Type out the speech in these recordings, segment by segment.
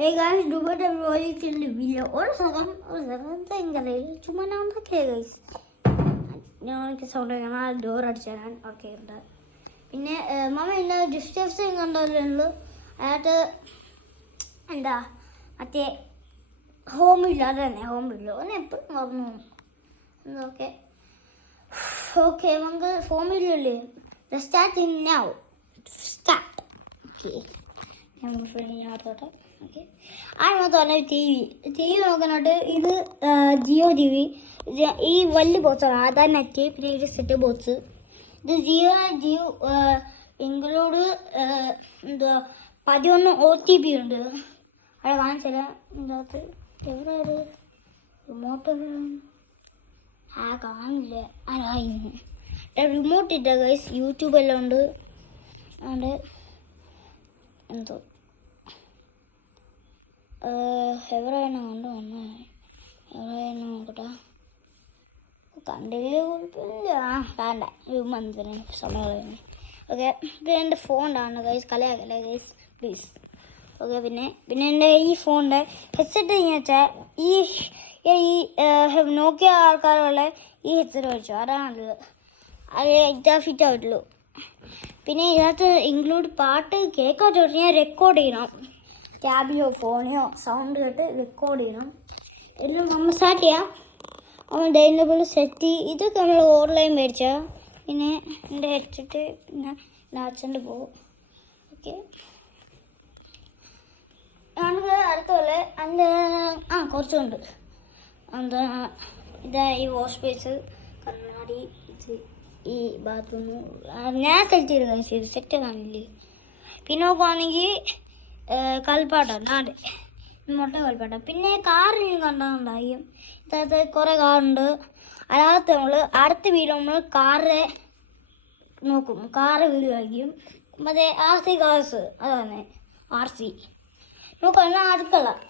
Hey guys, do whatever you can do. ഒരു second ഭയങ്കര ചുമ്മാ ഉണ്ടാക്കിയ ഗൈസ് ഞാൻ സൗണ്ട് ആ ഡോർ അടിച്ചു തരാൻ ഓക്കെ ഉണ്ട്. പിന്നെ മമ്മ ഇന്ന് ഡിസ്റ്റർബ്സ് കണ്ടല്ലോ അതായത് എന്താ മറ്റേ ഹോമില്ല അത് തന്നെ ഹോമില്ല ഒന്ന് എപ്പോഴും മറന്നു ഓക്കെ ഓക്കെ നമുക്ക് ഫോമില്ലല്ലേ സ്റ്റാർട്ട് നൗ സ്റ്റാർട്ട് ഓക്കെ ഞാൻ ഫ്രണ്ടിനകത്തോട്ടെ ഓക്കെ ആദ്യമൊക്കെ പറഞ്ഞാൽ ടി വി നോക്കാനായിട്ട് ഇത് ജിയോ ടി വി ഈ വലിയ ബോക്സാണ് ആധാർ നെറ്റ് പിന്നെ ഇത് സെറ്റ് ബോക്സ് ഇത് ജിയോ ഇൻക്ലൂഡ് എന്താ 11 OTP ഉണ്ട് അവിടെ കാണിച്ചില്ല ഇതിനകത്ത് എവിടെ റിമോട്ട് കാണില്ല റിമോട്ട് ഇട്ട ഗൈസ് യൂട്യൂബ് എല്ലാം ഉണ്ട് അതുകൊണ്ട് എന്തോ എവിടെയാണ് കൊണ്ട് വന്നേ എവിടെയാണ് നോക്കട്ടെ കണ്ടില്ല കുഴപ്പമില്ല വേണ്ട മന്തിന് സമയം ഓക്കെ ഇത് എൻ്റെ ഫോണിലാണ് ഗൈസ് കളിയാക്കല്ലേ ഗൈസ് പ്ലീസ് ഓക്കെ പിന്നെ എൻ്റെ ഈ ഫോണിൻ്റെ ഹെഡ്സെറ്റ് എന്ന് വെച്ചാൽ ഈ നോക്കിയ ആൾക്കാരുള്ള ഈ ഹെഡ്സെറ്റ് മേടിച്ചു അതാണുള്ളത് അത് ഇതാ ഫിറ്റ് ആയിട്ടുള്ളൂ. പിന്നെ ഇതിനകത്ത് ഇൻക്ലൂഡ് പാട്ട് കേൾക്കാൻ തുടങ്ങിയാൽ റെക്കോർഡ് ചെയ്യണം ടാബിയോ ഫോണിയോ സൗണ്ട് കേട്ട് റെക്കോർഡ് ചെയ്യണം എല്ലാം നമ്മൾ സ്റ്റാർട്ട് ചെയ്യാം. നമ്മൾ ഡൈനബിൾ സെറ്റ് ഇതൊക്കെ നമ്മൾ ഓൺലൈൻ മേടിച്ചാൽ പിന്നെ എൻ്റെ ഹെഡ്സെറ്റ് പിന്നെ അച്ഛൻ്റെ പോകും ഓക്കെ നമുക്ക് അടുത്ത പോലെ അതിൻ്റെ കുറച്ചുണ്ട് എന്താ ഇതാ ഈ വാഷ് സ്പേസ് കണ്ണാടി ഇത് ഈ ബാത്റൂം ഞാൻ സെറ്റ് ചെയ്ത് സെറ്റ് കാണില്ലേ. പിന്നെ നോക്കുവാണെങ്കിൽ കളിപ്പാട്ടം നാട് മുട്ട കളിപ്പാട്ടം. പിന്നെ കാറിന് കണ്ടാണ്ടായും ഇതകത്ത് കുറേ കാറുണ്ട്. അതിനകത്ത് നമ്മൾ അടുത്ത വീഡിയോ നമ്മൾ കാറ് നോക്കും കാറ് വീഡിയോ ആയിരിക്കും. മറ്റേ RC കാർസ് അതാണ് RC നോക്കാം.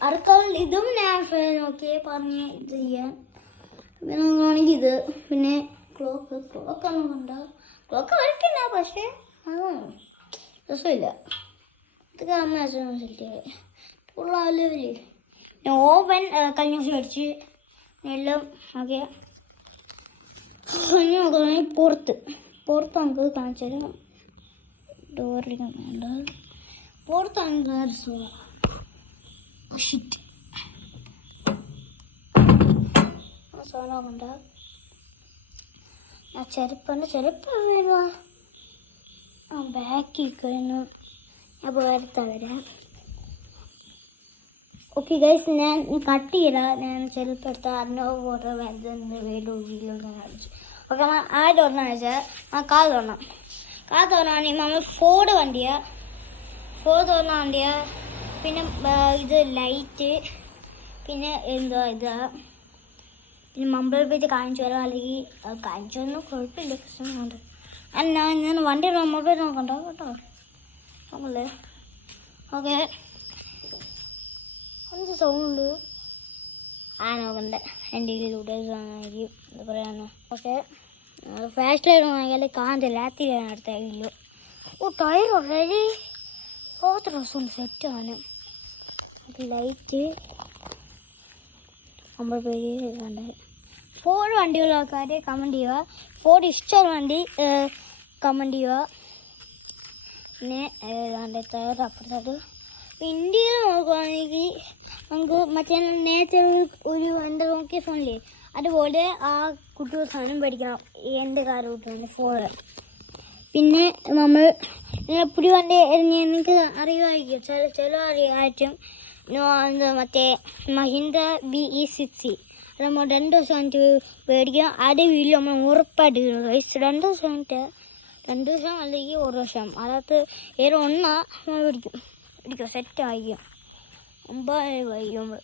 അടുക്കള ഇതും ഞാൻ നോക്കി പറഞ്ഞ് ഇത് ചെയ്യാൻ. പിന്നെ നോക്കുകയാണെങ്കിൽ ഇത് പിന്നെ ക്ലോക്കൊന്നും കണ്ട ക്ലോക്ക് കളിക്കണ്ട പക്ഷേ രസമില്ല. ഇതൊക്കെ അമ്മ സെറ്റ് ഫുള്ളാവില്ലേ. ഓവൻ കഴിഞ്ഞ ദിവസം മേടിച്ച് എല്ലാം ഓക്കെ. നോക്കുകയാണെങ്കിൽ പുറത്ത് നമുക്ക് കാണിച്ചു തരാം. ഡോറിലുണ്ട് പുറത്ത് നമുക്ക് രസമാണ് ഷിറ്റ് സോണോണ്ട് ചെരുപ്പ് വരുവാ ബാക്കിൽ കഴിഞ്ഞു. ഞാൻ വേർത്താ വരാം ഓക്കെ ഗൈസ്. ഞാൻ കട്ട് ചെയ്താൽ ഞാൻ ചെരുപ്പ് എടുത്താൽ അതിനോ ഫോട്ടോ വരുന്ന വീഡിയോ കാണിച്ചു ഓക്കെ. ആദ്യം തുറന്നു വെച്ചാൽ കാർ തുറന്നാണെങ്കിൽ നമ്മൾ ഫോർഡ് തുറന്ന പിന്നെ ഇത് ലൈറ്റ് പിന്നെ എന്താ ഇതാ പിന്നെ മമ്പിൾ പേജ് കാണിച്ചു തരാം. അല്ലെങ്കിൽ കാണിച്ചൊന്നും കുഴപ്പമില്ല പ്രശ്നമുണ്ട്. ഞാൻ വണ്ടി മമ്പിൾ പേജ് നോക്കണ്ടോ കേട്ടോ നോക്കല്ലേ ഓക്കെ. എന്ത് സൗണ്ട് നോക്കണ്ട എൻ്റെ ഇതിലൂടെ ആയിരിക്കും എന്താ പറയാനോ ഓക്കെ. ഫ്ലാഷ് ലൈറ്റ് വാങ്ങിയാൽ കാണത്തില്ല രാത്രിയാണ് അടുത്ത വീഡിയോ. ടയർ ഓൾറെഡി ഓത്ര ദിവസം സെറ്റാണ്. ലൈറ്റ് നമ്മൾ പേര് കണ്ട് ഫോർഡ് വണ്ടിയുള്ള ആൾക്കാർ കമൻറ്റ് ചെയ്യുക. ഫോർഡ് ഇഷ്ടമുള്ള വണ്ടി കമൻറ്റ് ചെയ്യുക. പിന്നെ ടയർ അപ്പുറത്തോട്ട് ഇന്ത്യയിൽ നോക്കുകയാണെങ്കിൽ നമുക്ക് മറ്റേ നേരത്തെ ഒരു എൻ്റെ നോക്കിയ ഫോണില്ലേ അതുപോലെ ആ കുട്ടി സാധനം പഠിക്കണം എൻ്റെ കാറ് കുട്ടിയാണ് ഫോർഡ്. പിന്നെ നമ്മൾ പുതിയ വണ്ടി നിങ്ങൾക്ക് അറിയുമായിരിക്കും ചില അറിയാമായിട്ടും എന്താ മറ്റേ മഹീന്ദ്ര BE60 അത് നമ്മൾ 2 ദിവസം കഴിഞ്ഞിട്ട് മേടിക്കാം. അതേ വീട്ടിൽ നമ്മൾ ഉറപ്പായിട്ട് കഴിച്ചു 2 ദിവസം കഴിഞ്ഞിട്ട് 2 ദിവസം അല്ലെങ്കിൽ 1 വർഷം അതിനകത്ത് ഏറെ ഒന്നാ നമ്മൾ മേടിക്കും സെറ്റ് ആയിരിക്കും 9 വൈകുമ്പോൾ.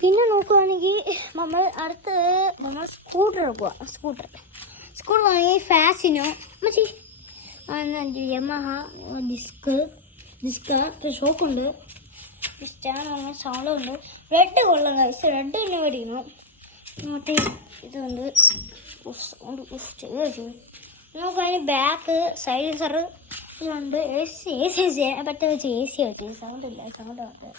പിന്നെ നോക്കുകയാണെങ്കിൽ നമ്മൾ സ്കൂട്ടർ വാങ്ങി ഫാസിനോ മച്ചി യമഹ ഡിസ്ക ഷോക്കുണ്ട് ഇഷ്ടമാണ് സൗണ്ടുണ്ട്. റെഡ് കൊള്ളാം കഴിച്ച് റെഡ് തന്നെ മേടിക്കുന്നു. മറ്റേ ഇതുണ്ട് സൗണ്ട് നോക്കുകയാണെങ്കിൽ ബാക്ക് സൈലൻസർ ഇതുണ്ട് എ സി പറ്റ വെച്ച് എ സി കിട്ടി. സൗണ്ട് ഇല്ല, സൗണ്ട് ഉണ്ട്.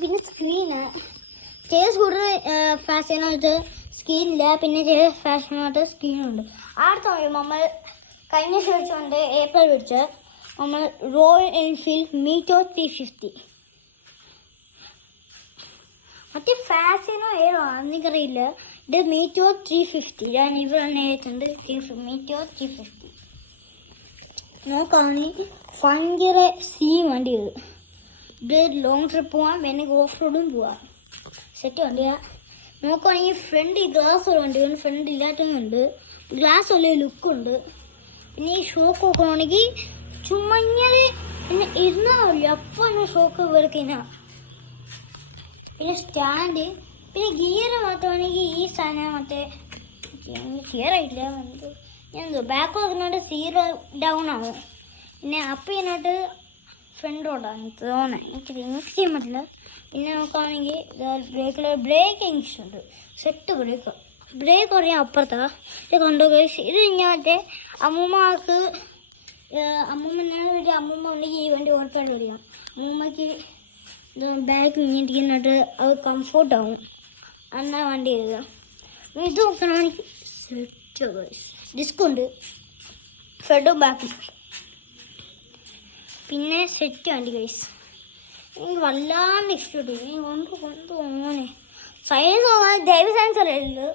പിന്നെ സ്ക്രീന് ചില സ്കൂട്ടർ ഫാഷനായിട്ട് സ്ക്രീനില്ല, പിന്നെ ചില ഫാഷനായിട്ട് സ്ക്രീനുണ്ട്. അടുത്ത നമ്മൾ കഴിഞ്ഞ ശേഷം ഏപ്രിൽ വെച്ച് നമ്മൾ റോയൽ എൻഫീൽഡ് മീറ്റോ 350. മറ്റേ ഫാഷനോ ഏതോ എനിക്കറിയില്ല. ഇത് മീറ്റോ 350. ഞാൻ ഇവിടെ തന്നെ എഴുതിയിട്ടുണ്ട് മീറ്റോ 350. നോക്കുകയാണെങ്കിൽ ഭയങ്കര വണ്ടി ഇത് ലോങ് ട്രിപ്പ് പോവാം, പിന്നെ ഓഫ് റോഡും പോവാം. സെറ്റ് വണ്ടിയാണ്. നോക്കുകയാണെങ്കിൽ ഫ്രണ്ട് ഗ്ലാസ് ഉള്ള വണ്ടിയുണ്ട്, ഫ്രണ്ട് ഇല്ലാത്തതുണ്ട്. ഗ്ലാസ് ഉള്ള ലുക്കുണ്ട്. പിന്നെ ഈ ഷോക്ക് നോക്കുകയാണെങ്കിൽ ചുമ്മാ പിന്നെ ഇരുന്നാവില്ല, അപ്പോൾ തന്നെ ഷോക്ക് വെറുക്കിന. പിന്നെ സ്റ്റാൻഡ്, പിന്നെ ഗിയർ മാത്രമാണെങ്കിൽ ഈ സാധനം മറ്റേ ഗിയർ ആയിട്ടില്ല, എന്തോ ബാക്ക് നോക്കുന്നുണ്ട് 0 ഡൗൺ ആവും. പിന്നെ അപ്പം ഇതിനോട്ട് ഫ്രണ്ട് റോഡാണ് തോന്നുന്നത്, എനിക്ക് ചെയ്യാൻ പറ്റില്ല. പിന്നെ നോക്കുകയാണെങ്കിൽ ബ്രേക്കിംഗ് ഉണ്ട്, സെറ്റ് ബ്രേക്ക് പറയാൻ അപ്പുറത്താണ്. ഇത് കണ്ടോ ഗൈസ്, ഇത് കഴിഞ്ഞാൽ അമ്മൂമ്മക്ക് അമ്മൂമ്മ ഉണ്ടെങ്കിൽ ഈ വണ്ടി ഉറപ്പായിട്ട് ഓടിക്കാം. അമ്മൂമ്മക്ക് ബാക്ക് ഇങ്ങിട്ടിട്ട് അത് കംഫോർട്ടാവും, എന്നാ വണ്ടി എഴുതുക. ഇത് നോക്കണമെങ്കിൽ സെറ്റ് ഗൈസ്, ഡിസ്കുണ്ട് ഫ്രണ്ടും ബാക്കും. പിന്നെ സെറ്റ് വണ്ടി ഗൈസ്, എനിക്ക് വല്ലാണ്ട് ഇഷ്ടപ്പെട്ടു. കൊണ്ട് അങ്ങനെ സൈലൻസ് നോക്കാൻ ഡൈവ് സൈലൻസർ ആയിരുന്നു,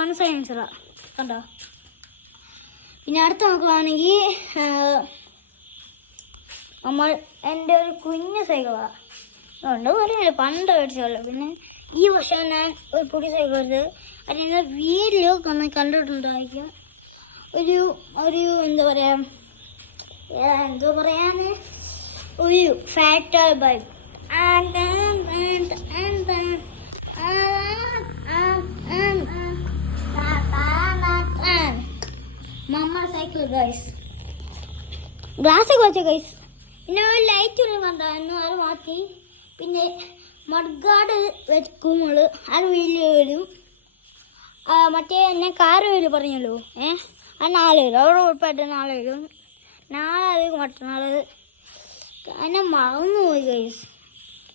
1 സൈലൻസറാണ് കണ്ടോ. പിന്നെ അടുത്ത് നോക്കുകയാണെങ്കിൽ നമ്മൾ എൻ്റെ ഒരു കുഞ്ഞ് സൈക്കിളാണ്, അതുകൊണ്ട് പറയില്ല പണ്ട് മേടിച്ചല്ലോ. പിന്നെ ഈ വർഷം ഞാൻ ഒരു പുതിയ സൈക്കിൾ എടുത്തത്, അതിൻ്റെ വീഡിയോ കണ്ടിട്ടുണ്ടായിരിക്കും. ഒരു എന്താ പറയുക, ഒരു ഫാക്ടർ ബൈക്ക്. മമ്മ സൈക്കിൾ ഗൈസ്, ഗ്ലാസ്സൊക്കെ വെച്ച ഗൈസ്. പിന്നെ ഒരു ലൈറ്റ് കണ്ടായിരുന്നു, അത് മാറ്റി. പിന്നെ മഡ്ഗാർഡ് വെക്കുമ്പോൾ അത് വീല് വരും. മറ്റേ എന്നെ കാറ് വീല് പറഞ്ഞല്ലോ, അത് 4 വരും, അവിടെ ഉറപ്പായിട്ട് 4 വരും. 4 മറ്റന്നാൾ എന്നെ മറന്നുപോയി ഗൈസ്.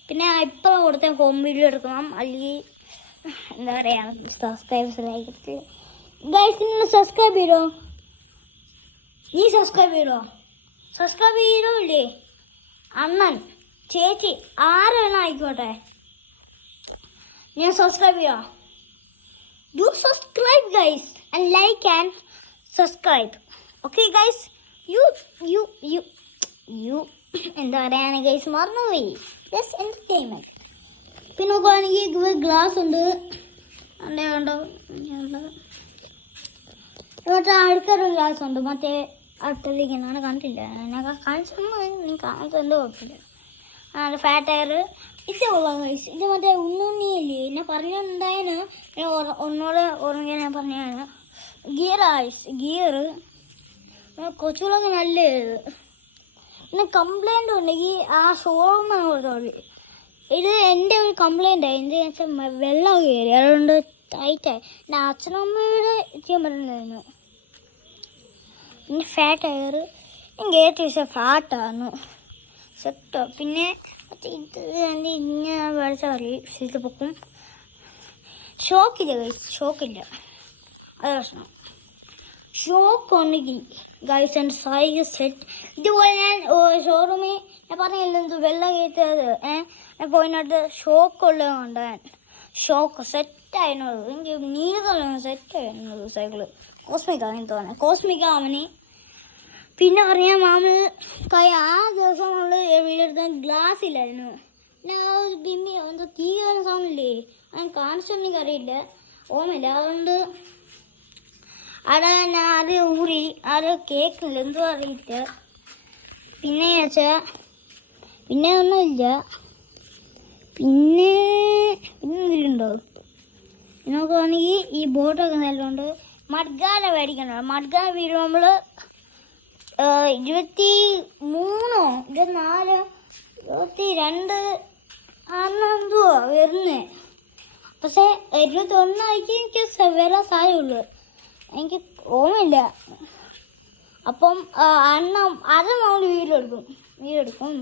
പിന്നെ ഇപ്പം കൊടുത്ത ഹോം വീഡിയോ എടുക്കണം, അല്ലെങ്കിൽ എന്താ പറയുക സബ്സ്ക്രൈബേഴ്സിലായിട്ട് ഗൈസ്. നിങ്ങൾ സബ്സ്ക്രൈബ് ചെയ്തോ? നീ സബ്സ്ക്രൈബ് ചെയ്തോ ഇല്ലേ? അണ്ണൻ ചേച്ചി ആര് വേണം ആയിക്കോട്ടെ, ഞാൻ സബ്സ്ക്രൈബ് ചെയ്യാം. Do subscribe guys and like and subscribe. Okay guys, you എന്താ പറയാനാണ് ഗൈസ്, മറന്നുപോയി. Just entertainment. പിന്നെ നോക്കുകയാണെങ്കിൽ ഗ്ലാസ് ഉണ്ട്, കണ്ടോ മറ്റേ അടുത്തൊരു ഗ്ലാസ് ഉണ്ട്, മറ്റേ അടുത്തിരിക്കുന്നതാണ്, കണ്ടില്ല എന്നൊക്കെ കാണിച്ചു കാണിച്ചെന്തോ കുഴപ്പമില്ല. ഫാറ്റ് ടയർ ഇത് കൊള്ളാം ഗൈസ്. ഇത് മറ്റേ ഉണ്ണുണ്ണിയില്ലേ എന്നെ പറഞ്ഞിട്ടുണ്ടായിരുന്നു, ഒന്നുകൂടെ ഓർമ്മിക്കാൻ ഞാൻ പറഞ്ഞതാണ്. ഗിയർ കൊച്ചുകളൊക്കെ നല്ലത്. പിന്നെ കംപ്ലൈൻറ്റ് ഉണ്ടെങ്കിൽ ആ ഷോറൂമാണ് കൊടുത്തോളി. ഇത് എൻ്റെ ഒരു കംപ്ലൈൻ്റ് ആയി, എന്താണെന്ന് വെച്ചാൽ വെള്ളം കയറി, അതുകൊണ്ട് ടൈറ്റായി. എൻ്റെ അച്ഛനമ്മയുടെ ചെയ്യാൻ പറ്റുന്നതായിരുന്നു. പിന്നെ ഫാറ്റ് ടയർ എനിക്ക് ഏറ്റവും ഇഷ്ടം ഫ്ലാട്ടായിരുന്നു, സെറ്റോ. പിന്നെ മറ്റേ ഇത് ഇങ്ങനെ വരച്ചാൽ മതി, സീറ്റ് പൊക്കും. ഷോക്കില്ല അത് പ്രശ്നം. ഷോക്ക് ഉണ്ടെങ്കിൽ ഗൈസ് എൻ്റെ സൈസ് സെറ്റ്. ഇതുപോലെ ഞാൻ ഷോറൂമിൽ ഞാൻ പറഞ്ഞില്ല എന്ത് വെള്ളം കയറ്റത് ഞാൻ പോയിനോട്ട് ഷോക്കുള്ളത് കൊണ്ട് ഷോക്ക് സെറ്റായിരുന്നത്, എനിക്ക് നീളം സെറ്റായിരുന്നത് സൈക്കിള്. കോസ്മിക് അവന്. പിന്നെ പറഞ്ഞാൽ മാമന് ആ ദിവസം നമ്മൾ വീടെടുത്താൽ ഗ്ലാസ് ഇല്ലായിരുന്നു. പിന്നെ ആ ഒരു ബിമ്മി എന്തോ തീ വരുന്ന സൗണ്ടില്ലേ, അത് കാണിച്ചൊന്നും അറിയില്ല, ഓർമ്മയില്ല. അതുകൊണ്ട് അവിടെ ഞാൻ അത് ഊരി അത് കേൾക്കുന്നില്ല, എന്തോ അറിയില്ല. പിന്നെ വെച്ചാൽ പിന്നെ ഒന്നുമില്ല. പിന്നെ എന്തെങ്കിലുണ്ടോ നോക്കുകയാണെങ്കിൽ ഈ ബോട്ടൊക്കെ നല്ലതുകൊണ്ട് മഡ്ഗാല മേടിക്കണോ. മഡ്ഗാല വീട് നമ്മൾ 23 24 22 എന്തുവാ വരുന്നേ. പക്ഷേ 21 ആയിരിക്കും എനിക്ക് വരാൻ സാധ്യതയുള്ളൂ, എനിക്ക് ഓർമ്മയില്ല. അപ്പം അണ്ണം അത് നമ്മൾ വീടെടുക്കും.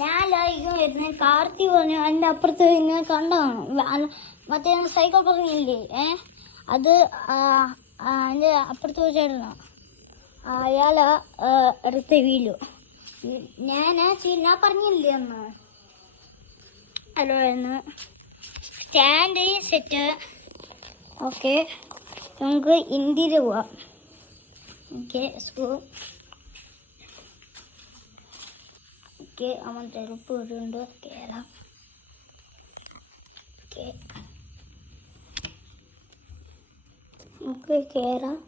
ഞാൻ ലായിക്കും വരുന്നത്. കാർത്തി പറഞ്ഞു അതിൻ്റെ അപ്പുറത്ത് ഇങ്ങനെ കണ്ടതാണ് മറ്റേ സൈക്കിൾ പറഞ്ഞില്ലേ, അത് അതിൻ്റെ അപ്പുറത്ത് വെച്ചായിരുന്നു. അയാൾ എടുത്ത വീലു ഞാൻ പറഞ്ഞില്ലേ അന്ന്. ഹലോ എന്ന് സ്റ്റാൻഡ് സെറ്റ്. ഓക്കെ, നമുക്ക് ഇന്ത്യയിൽ പോവാം. ഓക്കെ, ഓക്കെ, അവൻ തെരുപ്പ് വീടുണ്ട്. കയറാം. ഓക്കെ, നമുക്ക് കയറാം.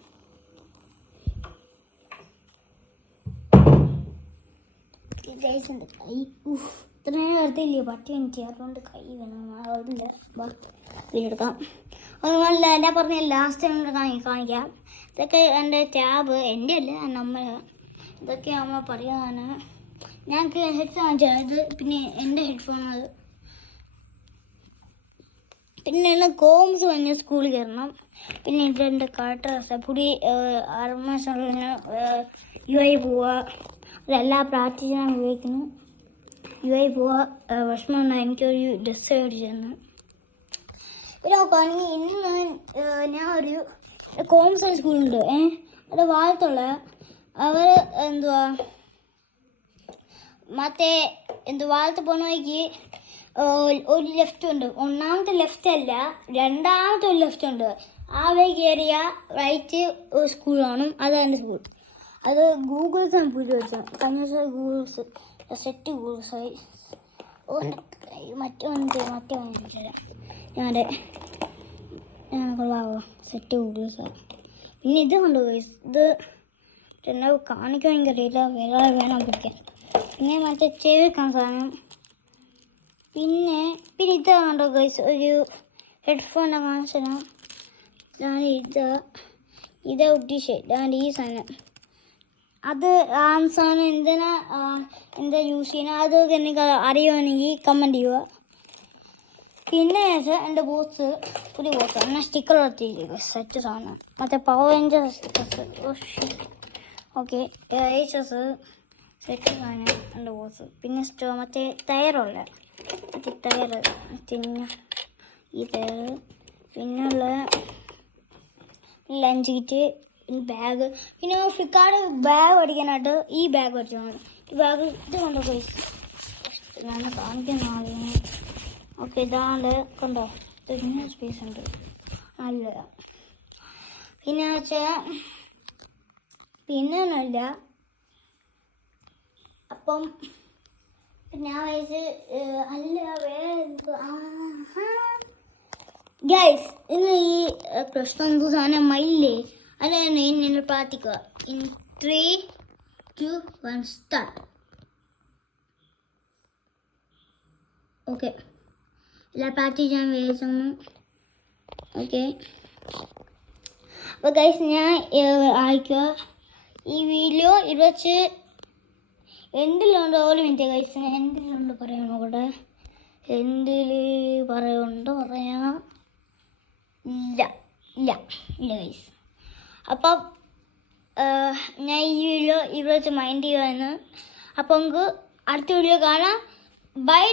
കൈ ഇത്രയും വെറുതെ ഇല്ലേ പട്ടി എനിക്ക്, അതുകൊണ്ട് കൈ വേണം. അതില്ല, ഇതിലെടുക്കാം. അതുപോലെ ഞാൻ പറഞ്ഞ ലാസ്റ്റ് കാണിക്കാം. ഇതൊക്കെ എൻ്റെ ടാബ്, എൻ്റെ അല്ല നമ്മൾ. ഇതൊക്കെ അമ്മ പറയാനാണ്. ഞങ്ങൾക്ക് ഹെഡ്ഫോൺ വാങ്ങിച്ചത്. പിന്നെ എൻ്റെ ഹെഡ്ഫോൺ അത്. പിന്നെ കോംസ് കഴിഞ്ഞ് സ്കൂളിൽ കയറണം. പിന്നെ എൻ്റെ കാട്ട പുടി 6 മാസം UI പോവുക. അതെല്ലാം പ്രാർത്ഥിച്ചാണ് ഉപയോഗിക്കുന്നു. UI പോവുക. വിഷമം എനിക്കൊരു ഡ്രസ്സ് മേടിച്ചു തന്നു. പിന്നെ നോക്കുകയാണെങ്കിൽ ഇന്ന് ഞാൻ ഒരു കോംസ് സ്കൂളുണ്ട്, അത് വാഴത്തുള്ള. അവർ വാഴത്ത് പോണ വഴിക്ക് ഒരു ലെഫ്റ്റ് ഉണ്ട്. ഒന്നാമത്തെ ലെഫ്റ്റ് അല്ല, രണ്ടാമത്തെ ഒരു ലെഫ്റ്റ് ഉണ്ട്. ആ വഴി കയറിയ റൈറ്റ് ഒരു സ്കൂൾ കാണും. അതാണ് സ്കൂൾ. അത് ഗൂഗിൾസ് ആണ് പുതിയ വെച്ചത്. കഴിഞ്ഞ ദിവസം ഗൂഗിൾസ് സെറ്റ് ഗൂഗിൾസായി. മറ്റേ ഞാൻ കൊള്ളാവോ സെറ്റ് ഗൂഗിൾസായി. പിന്നെ ഇത് കണ്ടു, ഇത് എന്നെ കാണിക്കാൻ എനിക്കറിയില്ല, വേറെ വേണം പിടിക്കാൻ. പിന്നെ മറ്റേ ചെവിക്കാൻ സാധനം. പിന്നെ ഇത് കണ്ടോ ഗൈസ്, ഒരു ഹെഡ്ഫോൺ കാണിച്ചാൽ ഇതാണ്. ഇത് ഒട്ടിച്ച് ഇതാണ് ഈ സാധനം. അത് ആ സാധനം എന്താ യൂസ് ചെയ്യുന്നത് അത് എനിക്ക് അറിയുവാണെങ്കിൽ കമൻറ്റ് ചെയ്യുക. പിന്നെ എൻ്റെ ബോക്സ്, പുതിയ ബോക്സ് എന്നാൽ സ്റ്റിക്കർ നടത്തിയിരിക്കുക. സെറ്റ് സാധനം മറ്റേ power ranger stickers. Okay, HS set സാധനം എൻ്റെ ബോക്സ്. പിന്നെ മറ്റേ ടയറുള്ള ടയറ്, പിന്നെ ഈ ടയറ്, പിന്നെയുള്ള ലഞ്ച് കിറ്റ്, ബാഗ്. പിന്നെ ഫ്ലിപ്കാർട്ട് ബാഗ് മേടിക്കാനായിട്ട് ഈ ബാഗ് മേടിച്ചാൽ ഈ ബാഗ് ഇത് കൊണ്ടോ പൈസ ഞാൻ കാണിക്കുന്ന ആദ്യം. ഓക്കെ, ഇതാണ് കണ്ടോ, ഇതിന് സ്പേസ് ഉണ്ട് നല്ല. പിന്നെ പിന്നൊന്നുമില്ല. അപ്പം ഞാൻ വയസ്സ് അല്ല വേറെ ഗൈസ്, ഇന്ന് ഈ പ്രശ്നം സാധനം മയിലേ അതാണ് നിങ്ങൾ പ്രാർത്ഥിക്കുക. In 3, 2, 1 start. ഓക്കെ, എല്ലാം പ്രാർത്ഥിക്കാൻ വേദിച്ചൊന്നു. ഓക്കെ, അപ്പോൾ ഗൈസ് ഞാൻ അയക്കുക. ഈ വീഡിയോ ഇരുവച്ച് എന്തിലുണ്ട്? ഒരു മിനിറ്റ് ഗൈസ്, എന്തിലുണ്ട് പറയണോ കൂടെ, എന്തിൽ പറയുന്നുണ്ട് പറയാം. ഇല്ല ഗൈസ്. അപ്പം ഞാൻ ഈ വീഡിയോ ഇവിടെ വെച്ച് മൈൻഡ് ചെയ്യുമായിരുന്നു. അപ്പോൾ നമുക്ക് അടുത്ത വീഡിയോ കാണാം. ബൈ.